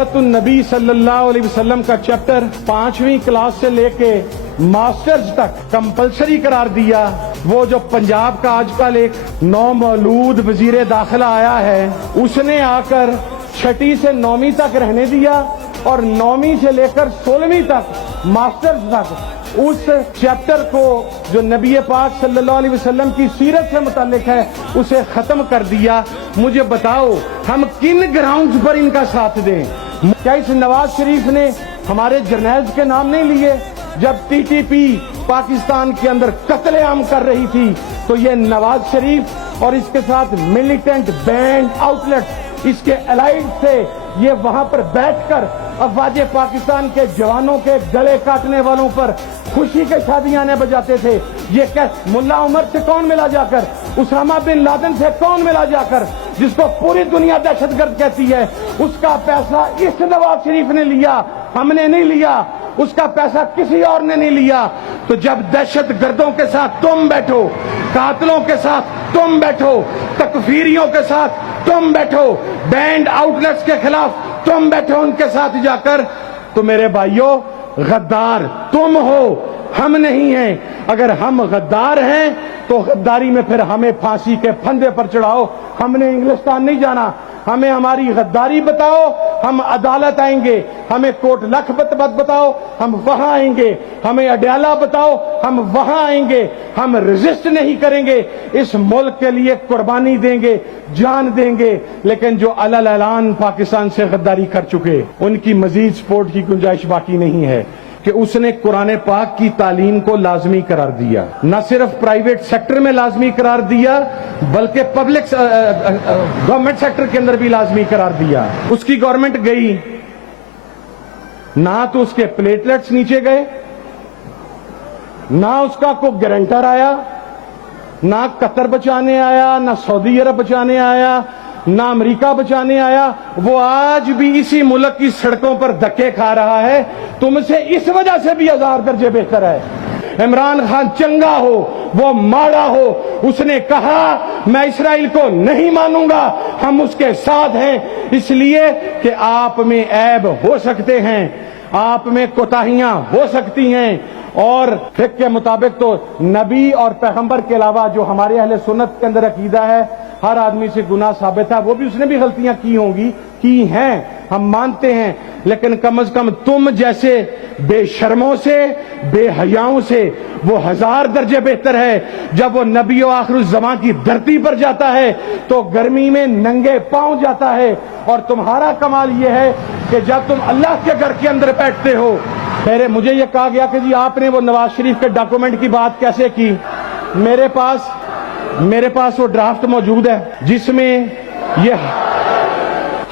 सीरत नबी सल्लल्लाहु अलैहि वसल्लम का चैप्टर 5वीं क्लास से लेके मास्टर्स तक कंपलसरी करार दिया। वो जो पंजाब का आजकल एक नौमौलूद वजीर दाखिला आया है, उसने आकर 6वीं से 9वीं तक रहने दिया और 9वीं से लेकर 16वीं तक मास्टर्स तक उस चैप्टर को जो नबी पाक सल्लल्लाहु अलैहि वसल्लम की सीरत से मुताल्लिक है उसे खत्म कर दिया। मुझे बताओ हम किन ग्राउंड्स पर इनका साथ दें? क्या इस नवाज शरीफ ने हमारे जर्नैल्स के नाम नहीं लिए? जब टीटीपी पाकिस्तान के अंदर कत्लेआम कर रही थी तो ये नवाज शरीफ और इसके साथ मिलिटेंट बैंड आउटलेट इसके एलाइड थे, ये वहां पर बैठकर अफवाजे पाकिस्तान के जवानों के गले काटने वालों पर खुशी के शादियां बजाते थे। ये मुल्ला उमर से कौन मिला जाकर, उसामा बिन लादेन से कौन मिला जाकर, जिसको पूरी दुनिया दहशतगर्द कहती है, उसका पैसा इस नवाज शरीफ ने लिया, हमने नहीं लिया। उसका पैसा किसी और ने नहीं लिया। तो जब दहशतगर्दों के साथ तुम बैठो, कातलों के साथ तुम बैठो, तकफीरियों के साथ तुम बैठो, बैंड आउटलेट्स के खिलाफ तुम बैठो उनके साथ जाकर, तो मेरे भाइयों गद्दार तुम हो, हम नहीं हैं। अगर हम गद्दार हैं तो गद्दारी में फिर हमें फांसी के फंदे पर चढ़ाओ। हमने इंग्लिस्तान नहीं जाना, हमें हमारी गद्दारी बताओ, हम अदालत आएंगे। हमें कोट लखपत बताओ, हम वहां आएंगे। हमें अडयाला बताओ, हम वहां आएंगे। हम रेजिस्ट नहीं करेंगे, इस मुल्क के लिए कुर्बानी देंगे, जान देंगे। लेकिन जो अलल ऐलान पाकिस्तान से गद्दारी कर चुके, उनकी मजीद सपोर्ट की गुंजाइश बाकी नहीं है कि उसने कुरान पाक की तालीम को लाजमी करार दिया। न सिर्फ प्राइवेट सेक्टर में लाजमी करार दिया बल्कि पब्लिक गवर्नमेंट सेक्टर के अंदर भी लाजमी करार दिया। उसकी गवर्नमेंट गई ना, तो उसके प्लेटलेट्स नीचे गए, ना उसका कोई गारंटर आया, ना कतर बचाने आया, ना सऊदी अरब बचाने आया, ना अमेरिका बचाने आया। वो आज भी इसी मुल्क की सड़कों पर धक्के खा रहा है। तुमसे इस वजह से भी 1000 दर्जे बेहतर है। इमरान खान चंगा हो, वो माड़ा हो, उसने कहा मैं इस्राइल को नहीं मानूंगा, हम उसके साथ हैं। इसलिए कि आप में ऐब हो सकते हैं, आप में कोताहियां हो सकती हैं, और फिक्र के मुताबिक तो नबी और पैगंबर के अलावा जो हमारे अहले सुन्नत के अंदर अकीदा है, हर आदमी से गुनाह साबित है। वो भी उसने भी गलतियां की होंगी, की हैं, हम मानते हैं। लेकिन कम से कम तुम जैसे बेशर्मों से, बेहयाओं से वो 1000 दर्जे बेहतर है। जब वो नबी और आखिरुज़्ज़मां की धरती पर जाता है तो गर्मी में नंगे पांव जाता है। और तुम्हारा कमाल ये है कि जब तुम अल्लाह के घर के अंदर बैठते हो, फिर मुझे ये कहा गया कि जी आपने वो नवाज शरीफ के डॉक्यूमेंट की बात कैसे की। मेरे पास वो ड्राफ्ट मौजूद है जिसमें ये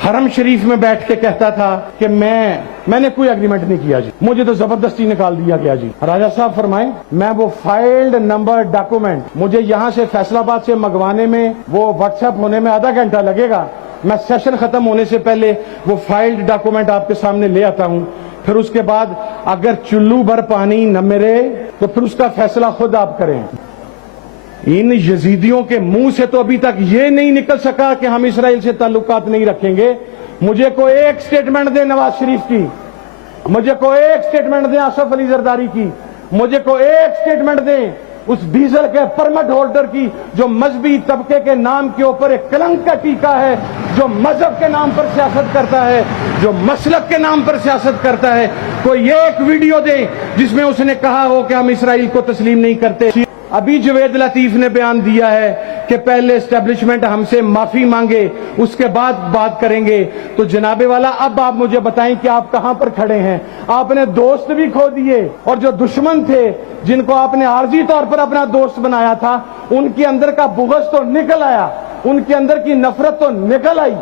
हरम शरीफ में बैठ के कहता था कि मैंने कोई एग्रीमेंट नहीं किया जी, मुझे तो जबरदस्ती निकाल दिया गया जी। राजा साहब फरमाएं, मैं वो फाइल्ड नंबर डॉक्यूमेंट मुझे यहां से फैसलाबाद से मंगवाने में, वो व्हाट्सएप होने में आधा घंटा लगेगा। मैं सेशन खत्म होने से पहले वो फाइल्ड डॉक्यूमेंट आपके सामने ले आता हूं। फिर उसके बाद अगर चुल्लू भर पानी न मिले तो फिर उसका फैसला खुद आप करें। इन यजीदियों के मुंह से तो अभी तक ये नहीं निकल सका कि हम इसराइल से ताल्लुकात नहीं रखेंगे। मुझे कोई एक स्टेटमेंट दे नवाज शरीफ की, मुझे कोई एक स्टेटमेंट दे आसफ अली जरदारी की, मुझे कोई एक स्टेटमेंट दे उस डीजल के परमिट होल्डर की जो मजहबी तबके के नाम के ऊपर एक कलंक का टीका है, जो मजहब के नाम पर सियासत करता है, जो मसलक के नाम पर सियासत करता है। कोई एक वीडियो दे जिसमें उसने कहा हो कि हम इसराइल को तस्लीम नहीं करते। अभी जवेद लतीफ ने बयान दिया है कि पहले एस्टेब्लिशमेंट हमसे माफी मांगे, उसके बाद बात करेंगे। तो जनाबे वाला अब आप मुझे बताएं कि आप कहां पर खड़े हैं। आपने दोस्त भी खो दिए और जो दुश्मन थे, जिनको आपने आर्जी तौर पर अपना दोस्त बनाया था, उनके अंदर का बुग़्ज़ तो निकल आया, उनके अंदर की नफरत तो निकल आई।